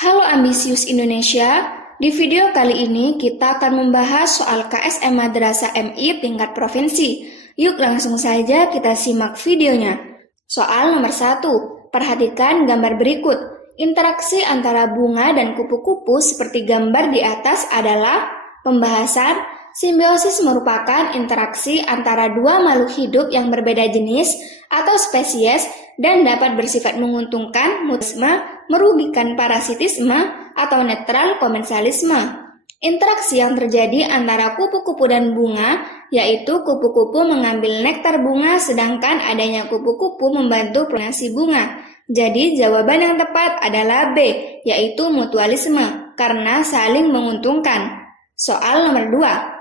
Halo ambisius Indonesia, di video kali ini kita akan membahas soal KSM Madrasah MI tingkat provinsi. Yuk langsung saja kita simak videonya. Soal nomor 1, perhatikan gambar berikut. Interaksi antara bunga dan kupu-kupu seperti gambar di atas adalah pembahasan. Simbiosis merupakan interaksi antara dua makhluk hidup yang berbeda jenis atau spesies dan dapat bersifat menguntungkan, mutualisme, merugikan parasitisme, atau netral komensalisme. Interaksi yang terjadi antara kupu-kupu dan bunga, yaitu kupu-kupu mengambil nektar bunga sedangkan adanya kupu-kupu membantu polinasi bunga. Jadi jawaban yang tepat adalah B, yaitu mutualisme, karena saling menguntungkan. Soal nomor 2.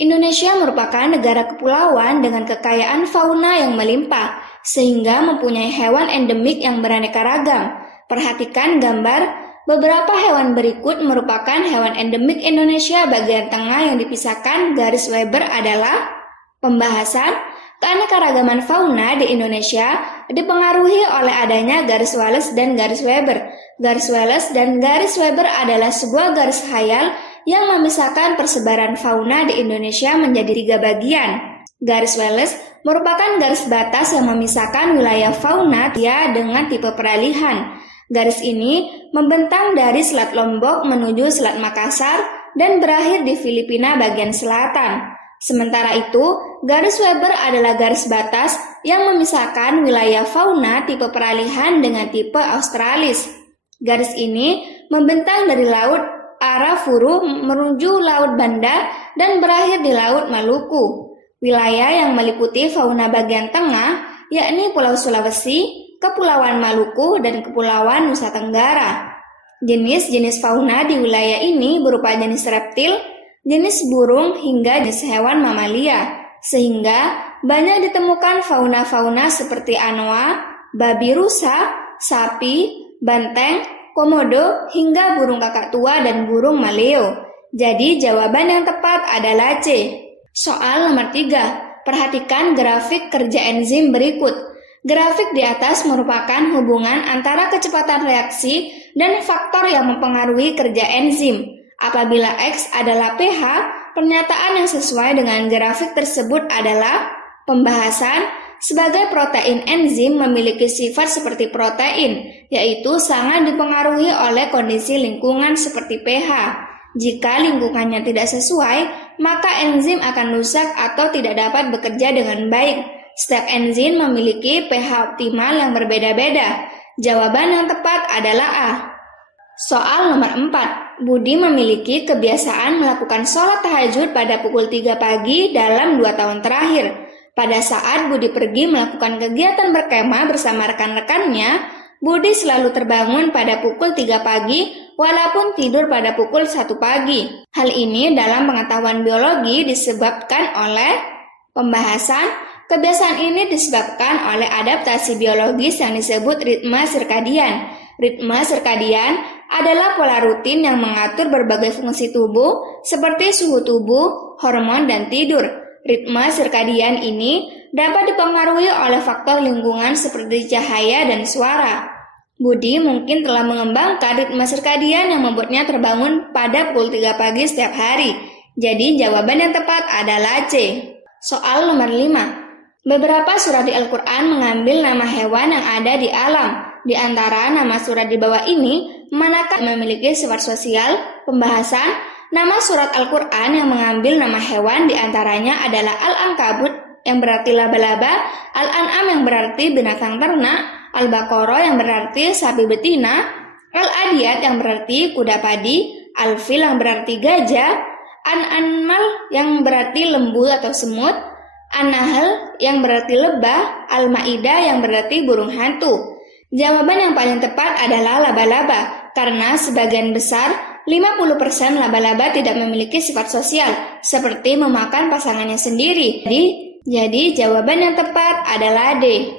Indonesia merupakan negara kepulauan dengan kekayaan fauna yang melimpah, sehingga mempunyai hewan endemik yang beraneka ragam. Perhatikan gambar, beberapa hewan berikut merupakan hewan endemik Indonesia bagian tengah yang dipisahkan garis Weber adalah pembahasan. Keanekaragaman fauna di Indonesia dipengaruhi oleh adanya garis Wallace dan garis Weber. Garis Wallace dan garis Weber adalah sebuah garis khayal yang memisahkan persebaran fauna di Indonesia menjadi 3 bagian. Garis Wallace merupakan garis batas yang memisahkan wilayah fauna dengan tipe peralihan. Garis ini membentang dari Selat Lombok menuju Selat Makassar dan berakhir di Filipina bagian selatan. Sementara itu, garis Weber adalah garis batas yang memisahkan wilayah fauna tipe peralihan dengan tipe Australis. Garis ini membentang dari Laut Arafuru menuju Laut Banda dan berakhir di Laut Maluku. Wilayah yang meliputi fauna bagian tengah yakni Pulau Sulawesi, Kepulauan Maluku, dan Kepulauan Nusa Tenggara. Jenis-jenis fauna di wilayah ini berupa jenis reptil, jenis burung, hingga jenis hewan mamalia, sehingga banyak ditemukan fauna-fauna seperti anoa, babi rusa, sapi, banteng, komodo, hingga burung kakak tua dan burung maleo. Jadi jawaban yang tepat adalah C. Soal nomor 3, perhatikan grafik kerja enzim berikut. Grafik di atas merupakan hubungan antara kecepatan reaksi dan faktor yang mempengaruhi kerja enzim. Apabila X adalah pH, pernyataan yang sesuai dengan grafik tersebut adalah pembahasan. Sebagai protein, enzim memiliki sifat seperti protein, yaitu sangat dipengaruhi oleh kondisi lingkungan seperti pH. Jika lingkungannya tidak sesuai, maka enzim akan rusak atau tidak dapat bekerja dengan baik. Setiap enzim memiliki pH optimal yang berbeda-beda. Jawaban yang tepat adalah A. Soal nomor 4. Budi memiliki kebiasaan melakukan sholat tahajud pada pukul 3 pagi dalam 2 tahun terakhir. Pada saat Budi pergi melakukan kegiatan berkemah bersama rekan-rekannya, Budi selalu terbangun pada pukul 3 pagi walaupun tidur pada pukul 1 pagi. Hal ini dalam pengetahuan biologi disebabkan oleh pembahasan. Kebiasaan ini disebabkan oleh adaptasi biologis yang disebut ritme sirkadian. Ritme sirkadian adalah pola rutin yang mengatur berbagai fungsi tubuh seperti suhu tubuh, hormon, dan tidur. Ritme sirkadian ini dapat dipengaruhi oleh faktor lingkungan seperti cahaya dan suara. Budi mungkin telah mengembangkan ritme sirkadian yang membuatnya terbangun pada pukul 3 pagi setiap hari. Jadi jawaban yang tepat adalah C. Soal nomor 5. Beberapa surat di Al-Quran mengambil nama hewan yang ada di alam. Di antara nama surat di bawah ini, manakah memiliki sifat sosial? Pembahasan, nama surat Al-Quran yang mengambil nama hewan di antaranya adalah Al-Ankabut yang berarti laba-laba, Al-An'am yang berarti binatang ternak, Al-Baqarah yang berarti sapi betina, Al-Adiyat yang berarti kuda padi, Al-Fil yang berarti gajah, An-Anmal yang berarti lembu atau semut, An-Nahl yang berarti lebah, Al-Ma'idah yang berarti burung hantu. Jawaban yang paling tepat adalah laba-laba, karena sebagian besar 50% laba-laba tidak memiliki sifat sosial, seperti memakan pasangannya sendiri. Jadi jawaban yang tepat adalah D.